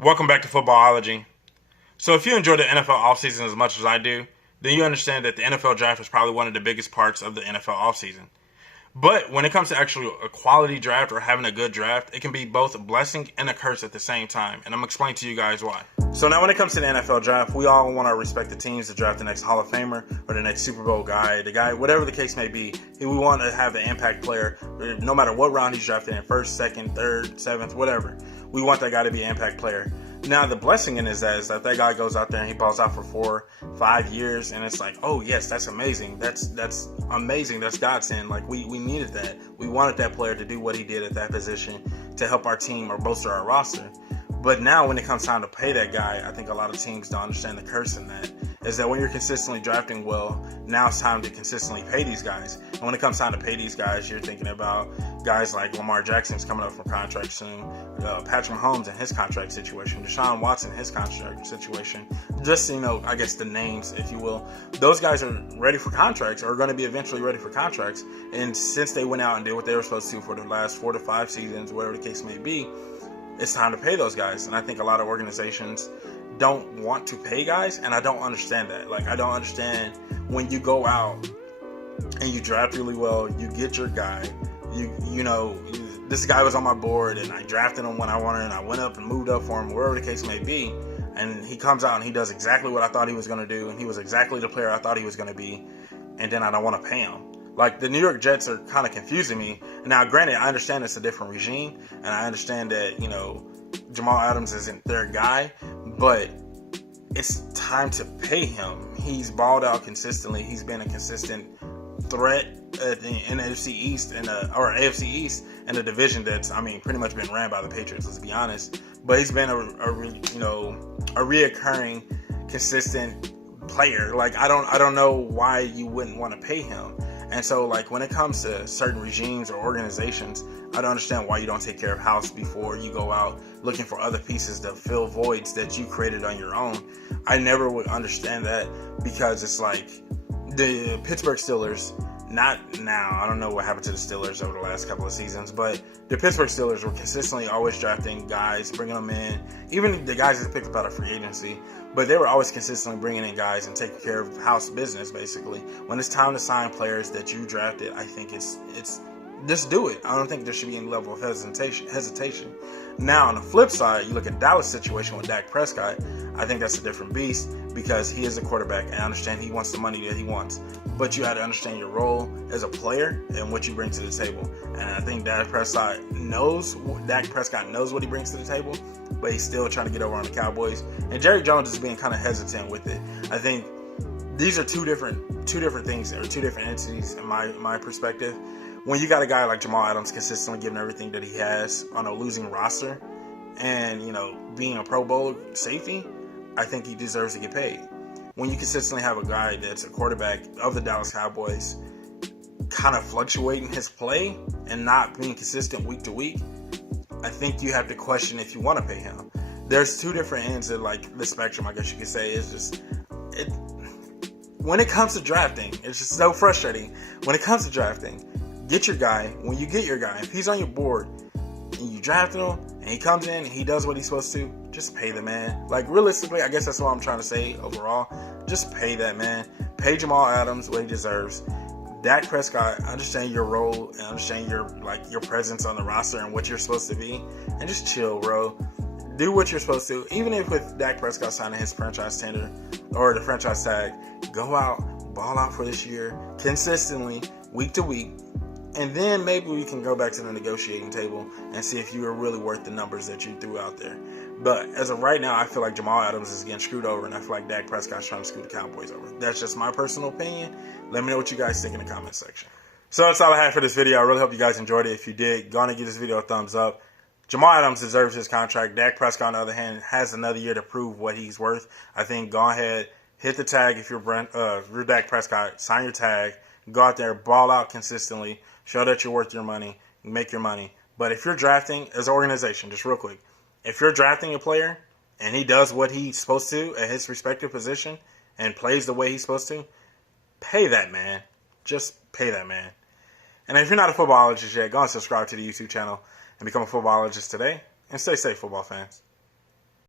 Welcome back to Footballology. So if you enjoy the NFL offseason as much as I do, then you understand that the NFL draft is probably one of the biggest parts of the NFL offseason. But when it comes to actually a quality draft or having a good draft, it can be both a blessing and a curse at the same time. And I'm going to explain to you guys why. So now when it comes to the NFL draft, we all want our respective teams to draft the next Hall of Famer or the next Super Bowl guy, the guy, whatever the case may be. We want to have an impact player, no matter what round he's drafted in, first, second, third, seventh, whatever. We want that guy to be an impact player. Now, the blessing in is that guy goes out there and he balls out for 4-5 years, and it's like, oh, yes, that's amazing. That's amazing. That's godsend. Like, we needed that. We wanted that player to do what he did at that position to help our team or bolster our roster. But now when it comes time to pay that guy, I think a lot of teams don't understand the curse in that. Is that when you're consistently drafting well, now it's time to consistently pay these guys. And when it comes time to pay these guys, you're thinking about guys like Lamar Jackson's coming up for contract soon, Patrick Mahomes and his contract situation, Deshaun Watson, his contract situation. Just, I guess the names, if you will. Those guys are ready for contracts or are going to be eventually ready for contracts. And since they went out and did what they were supposed to for the last 4 to 5 seasons, whatever the case may be, it's time to pay those guys. And I think a lot of organizations don't want to pay guys, and I don't understand that. Like, I don't understand when you go out and you draft really well, you get your guy, this guy was on my board and I drafted him when I wanted and I went up and moved up for him, wherever the case may be, and he comes out and he does exactly what I thought he was going to do, and he was exactly the player I thought he was going to be, and then I don't want to pay him. Like, the New York Jets are kind of confusing me. Now, granted, I understand it's a different regime, and I understand that, Jamal Adams isn't their guy, but it's time to pay him. He's balled out consistently. He's been a consistent threat in the NFC East or AFC East in a division that's, pretty much been ran by the Patriots, let's be honest. But he's been a reoccurring, consistent player. Like, I don't know why you wouldn't want to pay him. And so, like, when it comes to certain regimes or organizations, I don't understand why you don't take care of house before you go out looking for other pieces to fill voids that you created on your own. I never would understand that, because it's like the Pittsburgh Steelers, not now, I don't know what happened to the Steelers over the last couple of seasons, but the Pittsburgh Steelers were consistently always drafting guys, bringing them in, even the guys that picked up out of free agency, but they were always consistently bringing in guys and taking care of house business, basically. When it's time to sign players that you drafted, I think it's just do it. I don't think there should be any level of hesitation. Now, on the flip side, you look at Dallas' situation with Dak Prescott. I think that's a different beast, because he is a quarterback, and I understand he wants the money that he wants. But you have to understand your role as a player and what you bring to the table. And I think Dak Prescott knows what he brings to the table, but he's still trying to get over on the Cowboys. And Jerry Jones is being kind of hesitant with it. I think these are two different things, or two different entities in my perspective. When you got a guy like Jamal Adams consistently giving everything that he has on a losing roster and, being a Pro Bowl safety, I think he deserves to get paid. When you consistently have a guy that's a quarterback of the Dallas Cowboys kind of fluctuating his play and not being consistent week to week, I think you have to question if you want to pay him. There's two different ends of, like, the spectrum, I guess you could say. It's just, when it comes to drafting, it's just so frustrating. When it comes to drafting, get your guy. When you get your guy, if he's on your board and you draft him and he comes in and he does what he's supposed to, just pay the man. Like, realistically, I guess that's what I'm trying to say overall. Just pay that man. Pay Jamal Adams what he deserves. Dak Prescott, understand your role and understand your presence on the roster and what you're supposed to be, and just chill, bro. Do what you're supposed to. Even if with Dak Prescott signing his franchise tender or the franchise tag, go out, ball out for this year consistently, week to week. And then maybe we can go back to the negotiating table and see if you are really worth the numbers that you threw out there. But as of right now, I feel like Jamal Adams is getting screwed over, and I feel like Dak Prescott's trying to screw the Cowboys over. That's just my personal opinion. Let me know what you guys think in the comment section. So that's all I had for this video. I really hope you guys enjoyed it. If you did, go on and give this video a thumbs up. Jamal Adams deserves his contract. Dak Prescott, on the other hand, has another year to prove what he's worth. I think go ahead, hit the tag if you're Dak Prescott. Sign your tag. Go out there, ball out consistently. Show that you're worth your money. Make your money. But if you're drafting, as an organization, just real quick, if you're drafting a player and he does what he's supposed to at his respective position and plays the way he's supposed to, pay that man. Just pay that man. And if you're not a footballologist yet, go and subscribe to the YouTube channel and become a footballologist today. And stay safe, football fans.